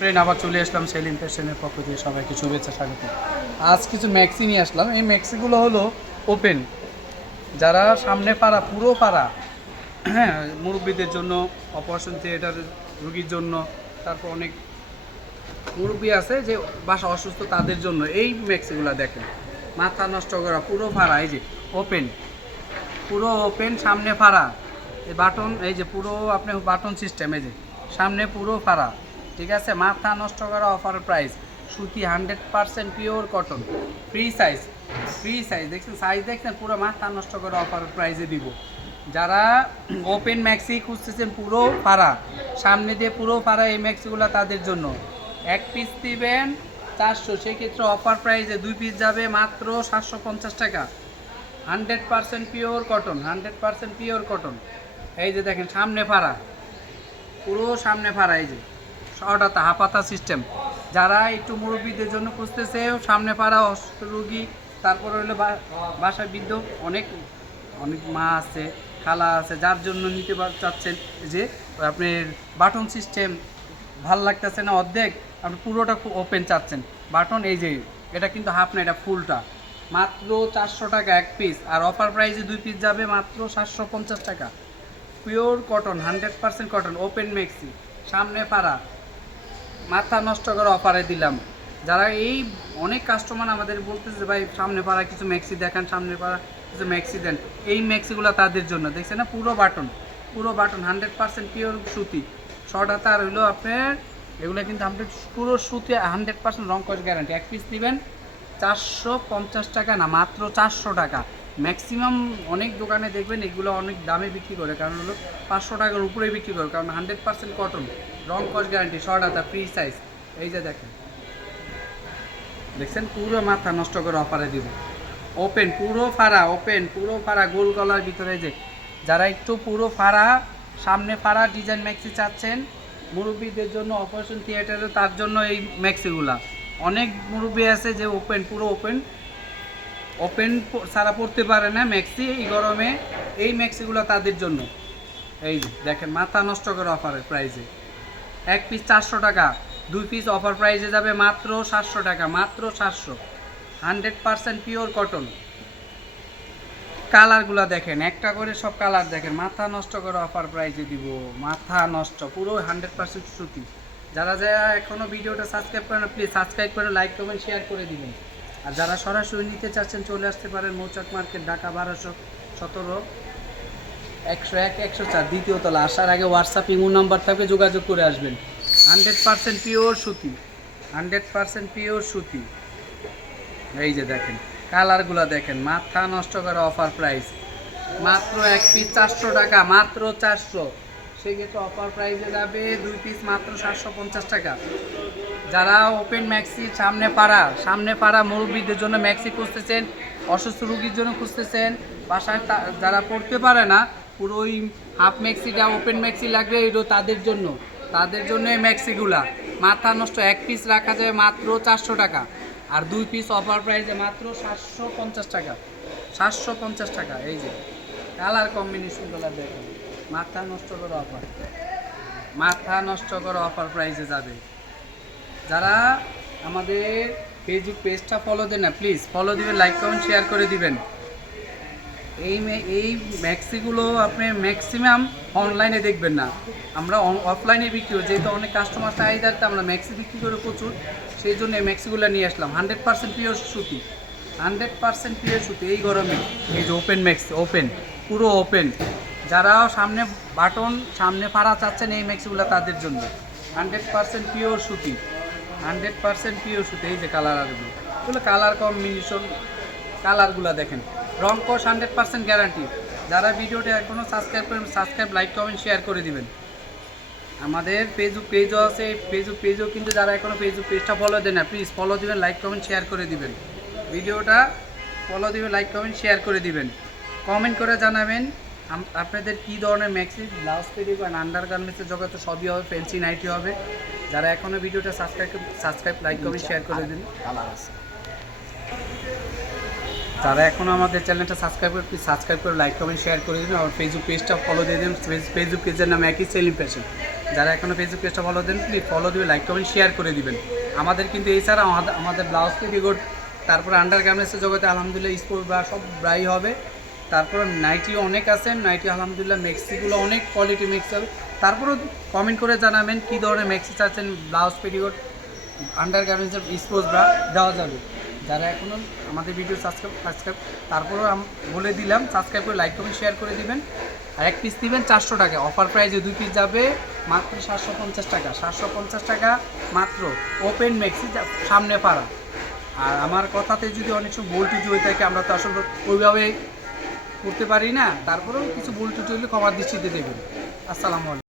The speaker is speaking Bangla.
ফ্রেন্ড আবার চলে আসলাম সেলিম ফ্যাশনের পক্ষ থেকে সবাইকে শুভেচ্ছা স্বাগত। আজ কিছু ম্যাক্সি নিয়ে আসলাম। এই ম্যাক্সিগুলো হলো ওপেন, যারা সামনে পাড়া পুরো পাড়া, হ্যাঁ, মুরব্বীদের জন্য, অপারেশন থিয়েটার রুগীর জন্য, তারপর অনেক মুরব্বী আছে যে বাসা অসুস্থ তাদের জন্য এই ম্যাক্সিগুলো দেখেন। মাথা নষ্ট করা পুরো ফাড়া, এই যে ওপেন, পুরো ওপেন, সামনে ফাড়া, এই বাটন, এই যে পুরো আপনার বাটন সিস্টেম, এই যে সামনে পুরো ফাড়া, ঠিক আছে। মাথা নষ্ট করা অফার প্রাইস, সুতি 100% pure cotton, free size, free size দেখছেন, সাইজ দেখছেন, পুরো মাথা নষ্ট করা অফার প্রাইসে দিব। যারা ওপেন ম্যাক্সি খুঁজতেছেন পুরো ফাড়া, সামনে দিয়ে পুরো ফাড়া, এই ম্যাক্সিগুলো তাদের জন্য। এক পিস দিবেন 400, সেক্ষেত্রে অফার প্রাইসে 2 পিস যাবে মাত্র 750 টাকা। 100% পিওর কটন, 100% পিওর কটন। এই যে দেখেন সামনে ফাড়া, পুরো সামনে ফাড়া, এই যে শর্ট হাফাতা সিস্টেম। যারা একটু মুরব্বীদের জন্য খুঁজতেছে সামনে ফাড়া, অসুস্থ রুগী, তারপরে হলো বাসায় বৃদ্ধ অনেক অনেক মা আছে, খালা আছে, যার জন্য নিতে চাচ্ছেন যে আপনার বাটন সিস্টেম ভাল লাগতেছে না অর্ধেক, আপনি পুরোটা ওপেন চাচ্ছেন বাটন, এই যে এটা কিন্তু হাফ না, এটা ফুলটা, মাত্র 400 টাকা এক পিস। আর অফার প্রাইসে 2 পিস যাবে মাত্র 750 টাকা। Pure cotton, 100% cotton, open maxi, সামনে পাড়া, মাথা নষ্ট করে অফারে দিলাম। যারা এই অনেক কাস্টমার আমাদের বলতেছে ভাই সামনে পাড়া কিছু ম্যাক্সি দেখান, সামনে পাড়া কিছু ম্যাক্সি দেন, এই ম্যাক্সিগুলো তাদের জন্য। দেখছেন না, পুরো বাটন, পুরো বাটন, 100% পিওর সুতি, শর্ট হাতা। আর হইলো আপনার এগুলো কিন্তু আমাদের পুরো সুতি, 100% রং কস গ্যারান্টি। এক পিস নেবেন 450 টাকা না, মাত্র 400 টাকা। ম্যাক্সিমাম অনেক দোকানে দেখবেন এগুলো অনেক দামে বিক্রি করে, কারণ হলো 500 টাকার উপরে বিক্রি করে, কারণ 100% কটন, রং কস গ্যারান্টি, শর্ট হাতা, ফ্রি সাইজ। এই যে দেখেন, দেখছেন পুরো মাথা নষ্ট করে অফারে দিব। ওপেন পুরো ফাড়া, ওপেন পুরো ফাড়া, গোল গলার ভিতরে, যে যারা একটু পুরো ফাড়া, সামনে ফাড়া ডিজাইন ম্যাক্সি চাচ্ছেন মুরব্বীদের জন্য, অপারেশন থিয়েটারে, তার জন্য এই ম্যাক্সিগুলা। অনেক মুরব্বী আছে যে ওপেন, পুরো ওপেন, ওপেন সারা পড়তে পারে না ম্যাক্সি এই গরমে, এই ম্যাক্সিগুলো তাদের জন্য। এই যে দেখেন মাথা নষ্ট করে অফারের প্রাইসে, এক পিস 400 টাকা, 2 পিস অফার প্রাইসে যাবে মাত্র 700 টাকা, মাত্র 700। 100% পিওর কটন। কালারগুলো দেখেন, একটা করে সব কালার দেখেন, মাথা নষ্ট করে অফার প্রাইসে দিব, মাথা নষ্ট, পুরো 100% সুতি। যারা যারা এখনও ভিডিওটা সাবস্ক্রাইব করেন, প্লিজ সাবস্ক্রাইব করে লাইক কমেন্ট শেয়ার করে দিবেন। আর যারা সরাসরি নিতে চাচ্ছেন চলে আসতে পারেন মৌচাক মার্কেট, ঢাকা 1217 101 104 দ্বিতীয় তলা। আসার আগে হোয়াটসঅ্যাপ ইমো নাম্বার থাকবে, যোগাযোগ করে আসবেন। 100% পিওর সুতি, 100% পিওর সুতি। এই যে দেখেন কালারগুলো দেখেন, মাথা নষ্ট করা অফার প্রাইস, মাত্র এক পিস 400 টাকা, মাত্র 400। সেক্ষেত্রে অফার প্রাইসে যাবে 2 পিস মাত্র 750 টাকা। যারা ওপেন ম্যাক্সি, সামনে পাড়া মুরব্বীদের জন্য ম্যাক্সি খুঁজতেছেন, অসুস্থ রুগীর জন্য খুঁজতেছেন, বাসায় যারা পড়তে পারে না, পুরো ওই হাফ ম্যাক্সিটা ওপেন ম্যাক্সি লাগবে, এগুলো তাদের জন্য, তাদের জন্য এই ম্যাক্সিগুলা। মাথা নষ্ট এক পিস রাখা যাবে মাত্র 400 টাকা, আর 2 পিস অফার প্রাইসে মাত্র 750 টাকা, 750 টাকা। এই যে কালার কম্বিনেশনগুলো দেখুন, মাথা নষ্ট করে অফার, মাথা নষ্ট করে অফার প্রাইসে যাবে। যারা আমাদের ফেসবুক পেজটা ফলো দেন না, প্লিজ ফলো দিবেন, লাইক কমেন্ট শেয়ার করে দিবেন। এই ম্যাক্সিগুলো আপনি ম্যাক্সিমাম অনলাইনে দেখবেন না, আমরা অফলাইনে বিক্রি করি, যেহেতু অনেক কাস্টমার চাহিদাতে আমরা ম্যাক্সি বিক্রি করে প্রচুর, সেই জন্য এই ম্যাক্সিগুলো নিয়ে আসলাম। 100% পিওর সুতি, 100% পিওর সুতি এই গরমে। এই যে ওপেন ম্যাক্সি, ওপেন পুরো ওপেন, যারা সামনে বাটন, সামনে ফাড়া চাচ্ছেন, এই ম্যাক্সিগুলো তাদের জন্য। 100% পিওর সুতি, 100% পিওর সুতি। এই যে কালার, আসবে এগুলো কালার কম্বিনেশন, কালারগুলো দেখেন, রং কস 100% গ্যারান্টি। যারা ভিডিওটা এখনও সাবস্ক্রাইব করেন, সাবস্ক্রাইব, লাইক কমেন্ট শেয়ার করে দিবেন। আমাদের ফেসবুক পেজও আছে, ফেসবুক পেজও কিন্তু যারা এখনও ফেসবুক পেজটা ফলো দেন না, প্লিজ ফলো দিবেন, লাইক কমেন্ট শেয়ার করে দিবেন। ভিডিওটা ফলো দিবেন, লাইক কমেন্ট শেয়ার করে দিবেন। কমেন্ট করে জানাবেন আপনাদের কী ধরনের ম্যাক্সি, ব্লাউজ পেটি বা আন্ডার গার্মেন্টসের জগতে সবই হবে, ফ্যান্সি নাইটি হবে। যারা এখনও ভিডিওটা সাবস্ক্রাইব, লাইক কমেন্ট শেয়ার করে দিন। কালার আছে, যারা এখনও আমাদের চ্যানেলটা সাবস্ক্রাইব করে লাইক কমেন্ট শেয়ার করে দিন। আর ফেসবুক পেজটা ফলো দিয়ে দিন, ফেসবুক পেজের নাম একই সেলিম ফ্যাশন। যারা এখনও ফেসবুক পেজটা ফলো দেন প্লিজ ফলো দিবে, লাইক কমেন্ট শেয়ার করে দিবেন। আমাদের কিন্তু এছাড়া আমাদের ব্লাউজ পেটিকোট, তারপরে আন্ডার গার্মেন্টসের জগতে আলহামদুলিল্লাহ স্পোর্ট বা সব ব্রাই হবে। তারপরে নাইটিও অনেক আছে, নাইটি আলহামদুলিল্লাহ মেক্সিগুলো অনেক কোয়ালিটি মিক্স হবে। তারপরেও কমেন্ট করে জানাবেন কী ধরনের মেক্সি চাচ্ছেন, ব্লাউজ পেটিকোট, আন্ডার গার্মেন্টসের স্পোর্টস ব্রা দেওয়া যাবে। যারা এখনও আমাদের ভিডিও সাবস্ক্রাইব তারপরেও বলে দিলাম সাবস্ক্রাইব করে লাইক কমেন্ট শেয়ার করে দিবেন। আর এক পিস নেবেন 400 টাকা, অফার প্রাইজে 2 পিস যাবে মাত্র 750 টাকা। 750 টাকা মাত্র, ওপেন মেক্সি, সামনে পাড়া। আর আমার কথাতে যদি অনেক সময় ভুল টুটি হয়ে থাকে, আমরা তো আসলে ওইভাবে করতে পারি না, তারপরেও কিছু ভুল টুটি হলে ক্ষমার দৃষ্টিতে দেবেন। আসসালামু আলাইকুম।